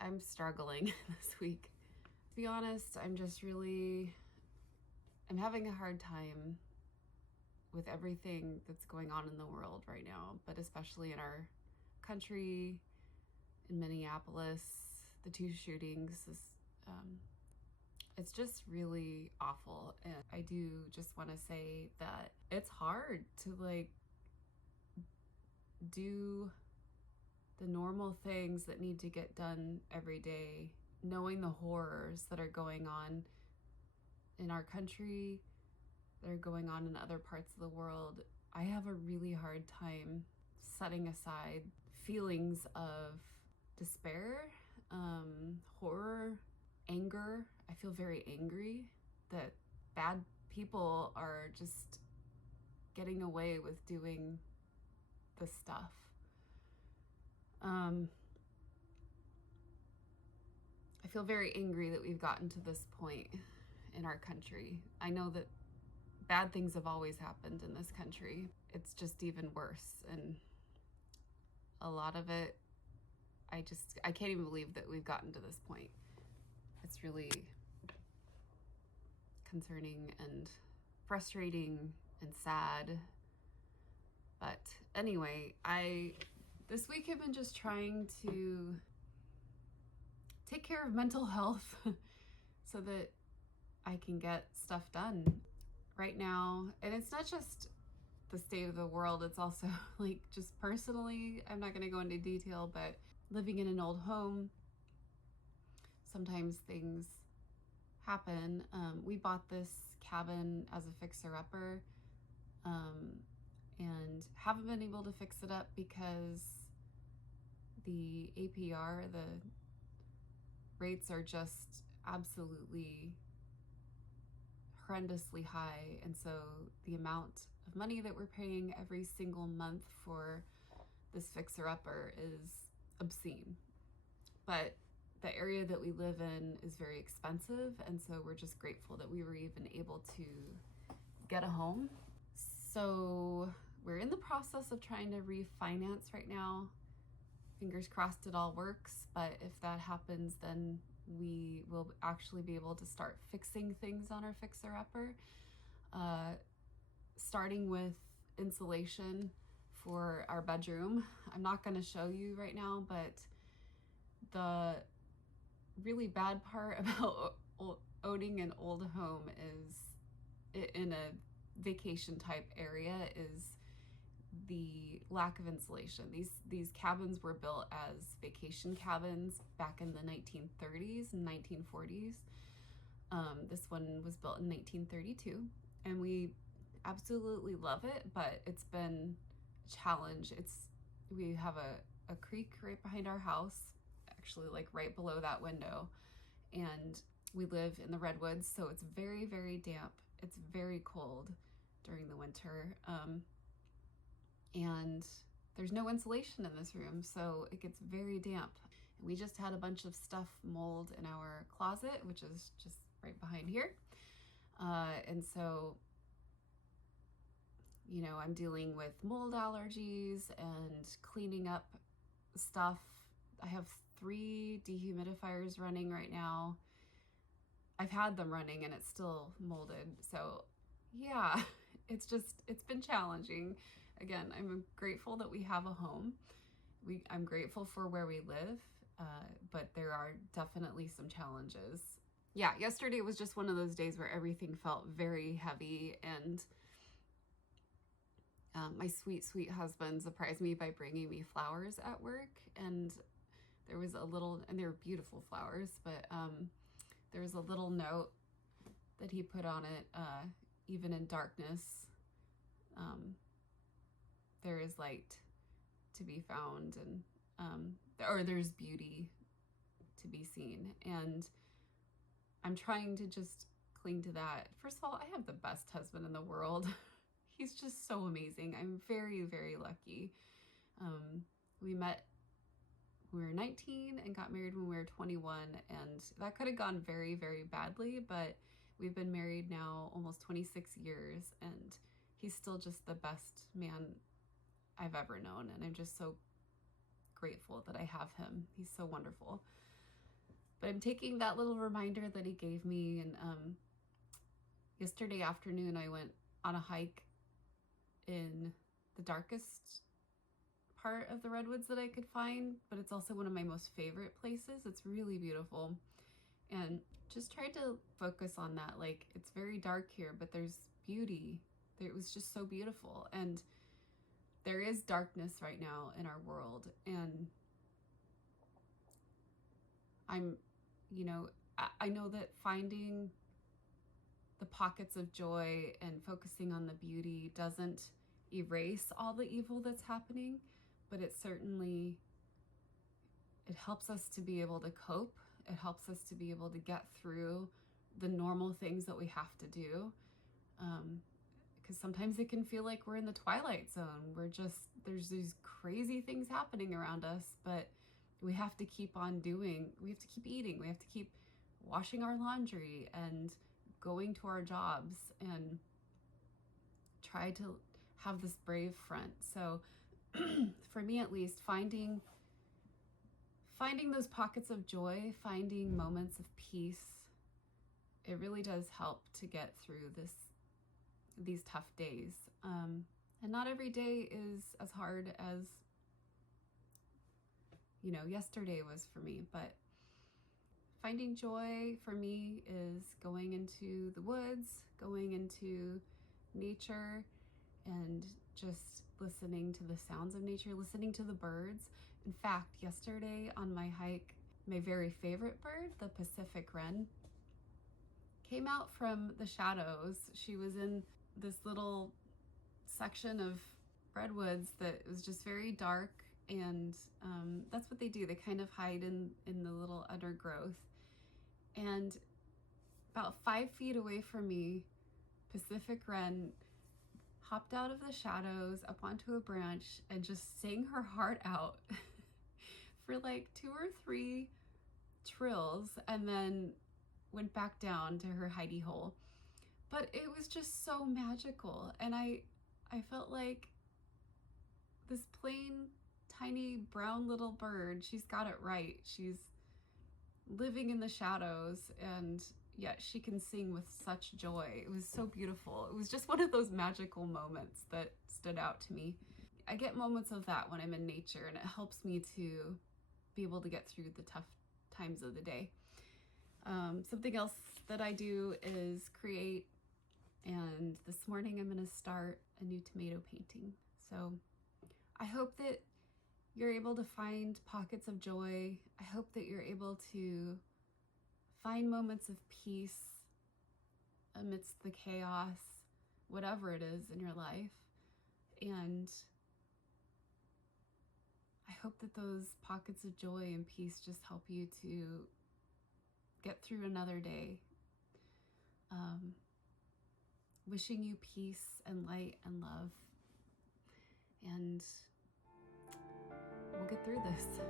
I'm struggling this week. To be honest, I'm having a hard time with everything that's going on in the world right now, but especially in our country, in Minneapolis, the 2 shootings, it's just really awful. And I do just want to say that it's hard to like do the normal things that need to get done every day, knowing the horrors that are going on in our country, that are going on in other parts of the world. I have a really hard time setting aside feelings of despair, horror, anger. I feel very angry that bad people are just getting away with doing this stuff. I feel very angry that we've gotten to this point in our country. I know that bad things have always happened in this country. It's just even worse. And a lot of it, I can't even believe that we've gotten to this point. It's really concerning and frustrating and sad. But anyway, this week I've been just trying to take care of mental health so that I can get stuff done right now. And it's not just the state of the world, it's also like just personally, I'm not gonna go into detail, but living in an old home, sometimes things happen. We bought this cabin as a fixer-upper and haven't been able to fix it up because the APR, the rates are just absolutely horrendously high. And so the amount of money that we're paying every single month for this fixer-upper is obscene. But the area that we live in is very expensive, and so we're just grateful that we were even able to get a home. So we're in the process of trying to refinance right now. Fingers crossed it all works, but if that happens, then we will actually be able to start fixing things on our fixer-upper, starting with insulation for our bedroom. I'm not going to show you right now, but the really bad part about owning an old home is in a vacation type area is the lack of insulation. These cabins were built as vacation cabins back in the 1930s and 1940s. This one was built in 1932, and we absolutely love it, but it's been a challenge. We have a creek right behind our house, actually like right below that window, and we live in the redwoods, so it's very, very damp. It's very cold during the winter. And there's no insulation in this room, so it gets very damp. And we just had a bunch of stuff mold in our closet, which is just right behind here. And so, you know, I'm dealing with mold allergies and cleaning up stuff. I have 3 dehumidifiers running right now. I've had them running and it's still molded. So yeah, it's been challenging. Again, I'm grateful that we have a home. I'm grateful for where we live, but there are definitely some challenges. Yeah, yesterday was just one of those days where everything felt very heavy, and my sweet, sweet husband surprised me by bringing me flowers at work, and there was and they were beautiful flowers, but there was a little note that he put on it, even in darkness, there is light to be found, and or there's beauty to be seen. And I'm trying to just cling to that. First of all, I have the best husband in the world. He's just so amazing. I'm very, very lucky. We met when we were 19 and got married when we were 21, and that could have gone very, very badly, but we've been married now almost 26 years, and he's still just the best man I've ever known. And I'm just so grateful that I have him. He's so wonderful. But I'm taking that little reminder that he gave me, and yesterday afternoon I went on a hike in the darkest part of the redwoods that I could find, but it's also one of my most favorite places. It's really beautiful, and just tried to focus on that. Like, it's very dark here, but there's beauty. It was just so beautiful, and there is darkness right now in our world, and I know that finding the pockets of joy and focusing on the beauty doesn't erase all the evil that's happening, but it helps us to be able to cope. It helps us to be able to get through the normal things that we have to do. Because sometimes it can feel like we're in the twilight zone. There's these crazy things happening around us, but we have to keep on doing, we have to keep eating, we have to keep washing our laundry and going to our jobs and try to have this brave front. So for me at least, finding those pockets of joy, finding moments of peace, it really does help to get through these tough days. And not every day is as hard as, yesterday was for me, but finding joy for me is going into the woods, going into nature, and just listening to the sounds of nature, listening to the birds. In fact, yesterday on my hike, my very favorite bird, the Pacific wren, came out from the shadows. She was in this little section of redwoods that was just very dark, and that's what they do. They kind of hide in the little undergrowth. And about 5 feet away from me, Pacific wren hopped out of the shadows up onto a branch and just sang her heart out for like 2 or 3 trills, and then went back down to her hidey hole. But it was just so magical, and I felt like this plain, tiny, brown little bird, she's got it right. She's living in the shadows, and yet she can sing with such joy. It was so beautiful. It was just one of those magical moments that stood out to me. I get moments of that when I'm in nature, and it helps me to be able to get through the tough times of the day. Something else that I do is create, and this morning I'm going to start a new tomato painting. So I hope that you're able to find pockets of joy. I hope that you're able to find moments of peace amidst the chaos, whatever it is in your life. And I hope that those pockets of joy and peace just help you to get through another day. Wishing you peace and light and love. And we'll get through this.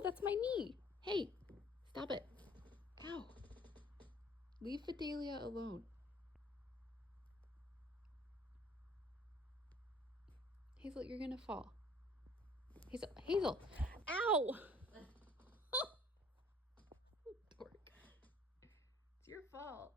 Ow, that's my knee. Hey, stop it. Ow. Leave Fidelia alone. Hazel, you're gonna fall. Hazel. Ow! Dork. It's your fault.